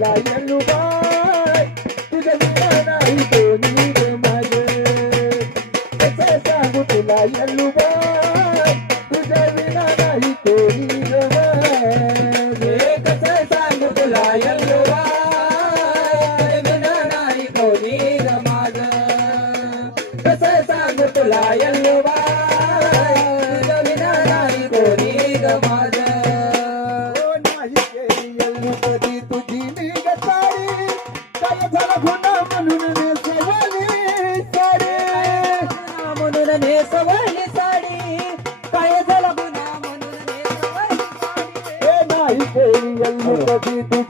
verdade. Oh.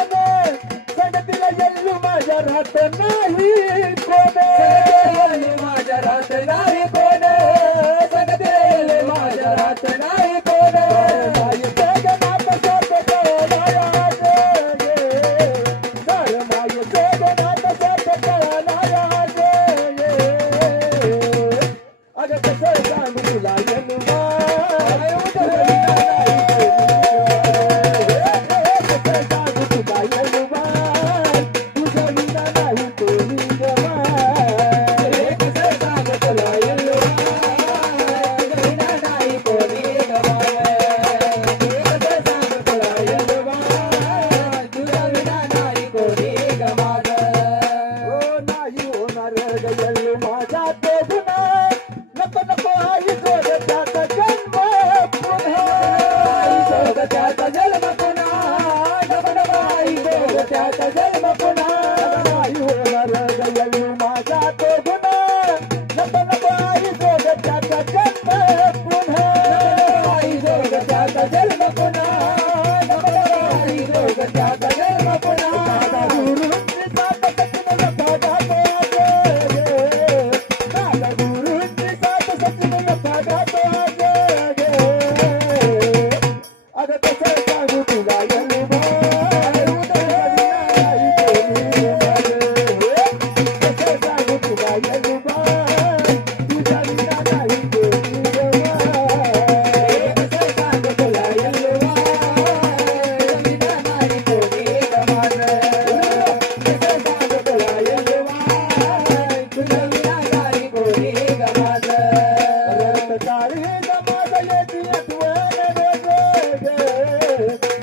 Take it.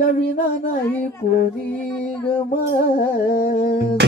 jabina na ikoni gamas.